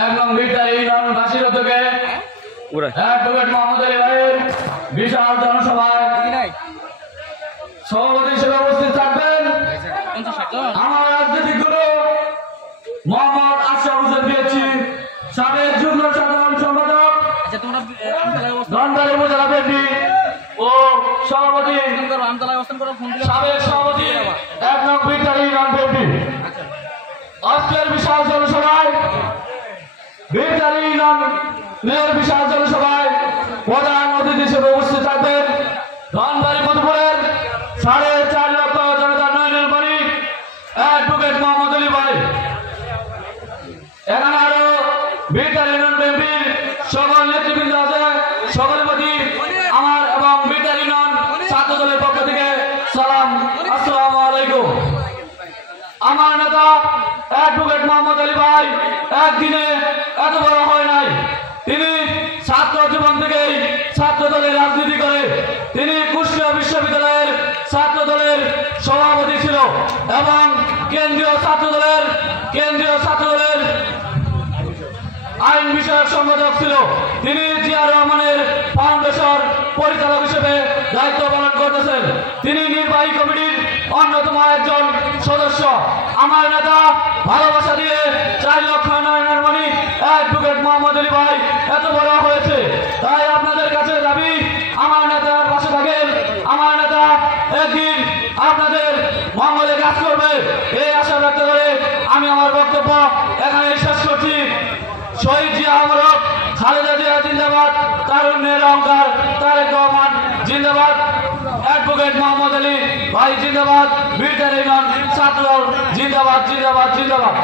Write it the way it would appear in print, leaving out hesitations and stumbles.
একদম ভিতরে এই বাসীর থেকে অ্যাডভোকেট মোহাম্মদ আলী ভাইয়ের বিশাল জনসভায় সভাপতি হিসেবে উপস্থিত থাকবেন আমার রাজনৈতিক গুরু মোহাম্মদ আশরাফ হোসেন পিএইচি, সাবেক যুগ্ম সাধারণ সম্পাদক ধনবাড়ী উপজেলা বিএনপি ও সভাপতি সাবেক সভাপতি এক নং ভিতরে নন বিএনপি। আজকের বিশাল জনসভায় ভিতরে ননের বিশাল জনসভায় প্রধান অতিথি হিসেবে উপস্থিত থাকবেন ধনবাড়ী মধুপুরের 4.5 লক্ষ জনতা নয়নের মালিক অ্যাডভোকেট মোহাম্মদ আলী ভাই। এখানে আরো ভিতরে নন বিএনপির সকল নেতৃবৃন্দ আছে। সকলের প্রতি আমার এবং ভিতরে নন ছাত্র দলের পক্ষ থেকে সালাম, আসসালামু আলাইকুম। আমার নেতা অ্যাডভোকেট মোহাম্মদ আলী ভাই একদিনে এত বড় হয় নাই। তিনি ছাত্র জীবন থেকেই ছাত্র দলের রাজনীতি করে তিনি কুষ্টিয়া বিশ্ববিদ্যালয়ের ছাত্র দলের সভাপতি ছিল এবং কেন্দ্রীয় ছাত্র দলের আইন বিষয়ক সম্পাদক ছিল। তিনি জিয়া রহমানের ফাউন্ডেশন পরিচালক হিসেবে দায়িত্ব পালন করতেছেন। তিনি নির্বাহী কমিটির অন্যতম একজন সদস্য। আমার নেতা ভালোবাসা দিয়ে 4 লক্ষ নয়নের মালিক অ্যাডভোকেট মোহাম্মদ আলী ভাই এত বড় হয়েছে। তাই আপনাদের কাছে দাবি আমার নেতার পাশে থাকেন। আমার নেতা একদিন আপনাদের মঙ্গলে কাজ করবে এই আশা ব্যক্ত করে আমি আমার বক্তব্য এখানে শেষ করছি। শহীদ জিয়া আমরক, খালেদা জিয়া জিন্দাবাদ, তারুণ্যের অহংকার তারেক রহমান জিন্দাবাদ, অ্যাডভোকেট মোহাম্মদ আলী ভাই জিন্দাবাদ, ভিতরে নন ছাত্র জিন্দাবাদ জিন্দাবাদ জিন্দাবাদ।